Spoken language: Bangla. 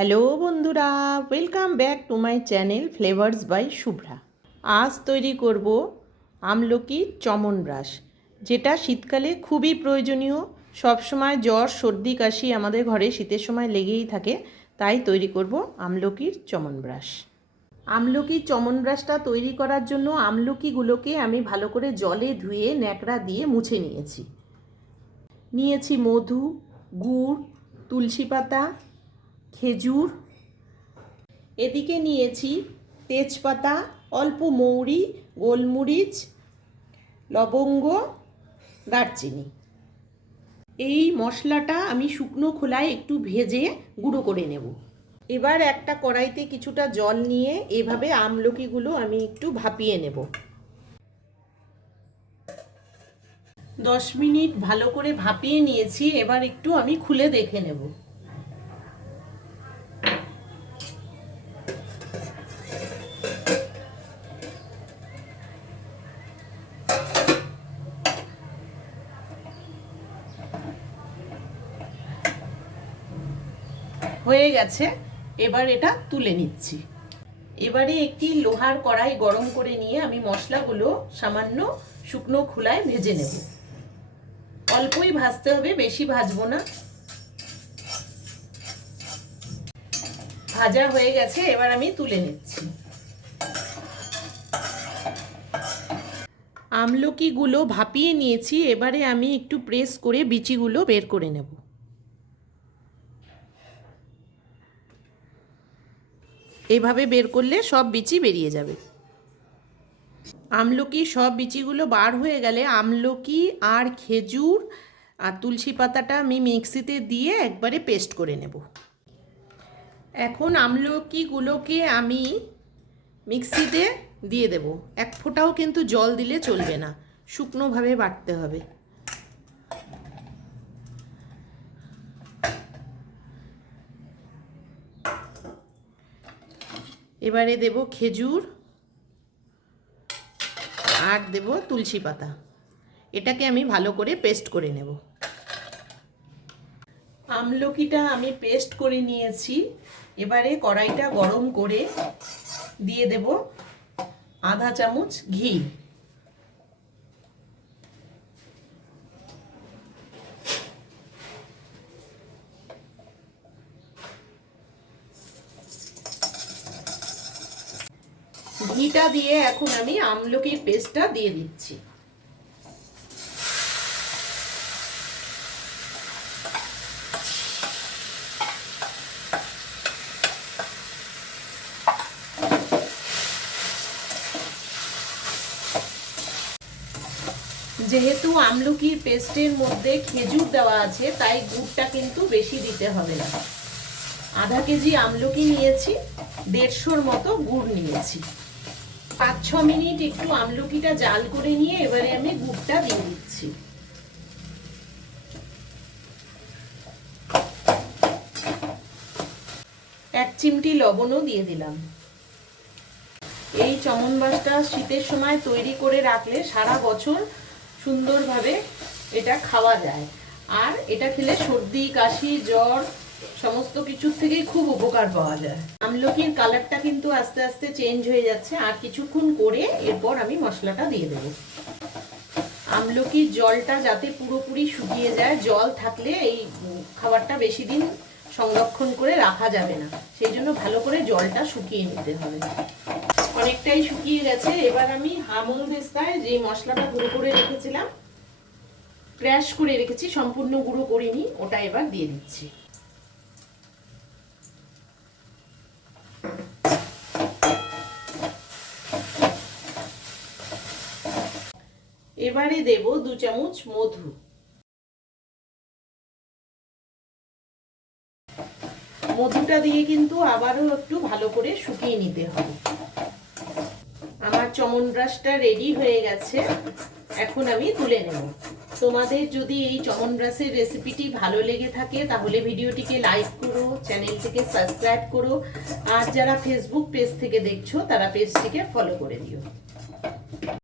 হ্যালো বন্ধুরা, welcome back to my channel flavours by Shubhra. আজ তৈরি করব আমলকির চমনব্রাশ, যেটা শীতকালে খুবই প্রয়োজনীয়। সবসময় জ্বর সর্দি কাশি আমাদের ঘরে শীতের সময় লেগেই থাকে, তাই তৈরি করব আমলকির চমনব্রাশ। আমলকির চমনব্রাশটা তৈরি করার জন্য আমলকিগুলোকে আমি ভালো করে জলে ধুয়ে ন্যাকড়া দিয়ে মুছে নিয়েছি মধু, গুড়, তুলসী পাতা, খেজুর, এদিকে নিয়েছি তেজপাতা, অল্প মৌরি, গোলমরিচ, লবঙ্গ, দারচিনি। এই মশলাটা আমি শুকনো খোলায় একটু ভেজে গুঁড়ো করে নেব। এবার একটা কড়াইতে কিছুটা জল নিয়ে এভাবে আমলকিগুলো আমি একটু ভাপিয়ে নেব। 10 মিনিট ভালো করে ভাপিয়ে নিয়েছি। এবার একটু আমি খুলে দেখে নেব। হয়ে গেছে, এবার এটা তুলে নিচ্ছি। এবারে একটি লোহার কড়াই গরম করে নিয়ে আমি মশলাগুলো সামান্য শুকনো খোলায় ভেজে নেব। অল্পই ভাজতে হবে, বেশি ভাজবো না। ভাজা হয়ে গেছে, এবার আমি তুলে নিচ্ছি। আমলকিগুলো ভাপিয়ে নিয়েছি, এবারে আমি একটু প্রেস করে বিচিগুলো বের করে নেব। এইভাবে বের করলে সব বিচি বেরিয়ে যাবে। আমলকি সব বিচিগুলো বার হয়ে গেলে আমলকি আর খেজুর আর তুলসী পাতাটা আমি মিক্সিতে দিয়ে একবারে পেস্ট করে নেব। এখন আমলকিগুলোকে আমি মিক্সিতে দিয়ে দেব। এক ফোঁটাও কিন্তু জল দিলে চলবে না, শুকনোভাবে বাটতে হবে। এবারে দেব খেজুর আর দেব তুলসী পাতা। এটাকে আমি ভালো করে পেস্ট করে নেব। আমলকিটা আমি পেস্ট করে নিয়েছি। এবারে কড়াইটা গরম করে দিয়ে দেব আধা চামচ ঘি। ঘিটা দিয়ে এখন আমি আমলকির পেস্টটা দিয়ে দিচ্ছি। যেহেতু আমলকির পেস্টের মধ্যে খেজুর দেওয়া আছে, তাই গুড়টা কিন্তু বেশি দিতে হবে না। আধা কেজি আমলকি নিয়েছি, 150-র মতো গুড় নিয়েছি। 5-6 মিনিট একটু আমলকিটা জাল করে নিয়ে এবারে আমি গুড়টা দিয়ে দিচ্ছি। এক চিমটি লবণও দিয়ে দিলাম। এই চমনব্রাশটা শীতের সময় তৈরি করে রাখলে সারা বছর সুন্দরভাবে এটা খাওয়া যায়। আর এটা খেলে সর্দি কাশি জ্বর সমস্ত কিছুর থেকেই খুব উপকার পাওয়া যায়। আমলকির কালারটা কিন্তু আস্তে আস্তে চেঞ্জ হয়ে যাচ্ছে। আর কিছুক্ষণ করে এরপর আমি মশলাটা দিয়ে দেব। আমলকির জলটা যাতে পুরোপুরি শুকিয়ে যায়, জল থাকলে এই খাবারটা বেশি দিন সংরক্ষণ করে রাখা যাবে না, সেই জন্য ভালো করে জলটা শুকিয়ে নিতে হবে। অনেকটাই শুকিয়ে গেছে। এবার আমি হামলদিস্তায় যে মশলাটা গুঁড়ো করে রেখেছিলাম, ক্র্যাশ করে রেখেছি, সম্পূর্ণ গুঁড়ো করিনি, ওটা এবার দিয়ে দিচ্ছি। এবারে দেব 2 চামচ মধু। মধুটা দিয়ে কিন্তু আবারও একটু ভালো করে শুকিয়ে নিতে হবে। আমার চমনব্রাশটা রেডি হয়ে গেছে, এখন আমি তুলে নেব। তোমাদের যদি এই চমনব্রাশের রেসিপিটি ভালো লেগে থাকে তাহলে ভিডিওটিকে লাইক করো, চ্যানেলটিকে সাবস্ক্রাইব করো, আর যারা ফেসবুক পেজ থেকে দেখছো তারা পেজটিকে ফলো করে দিও।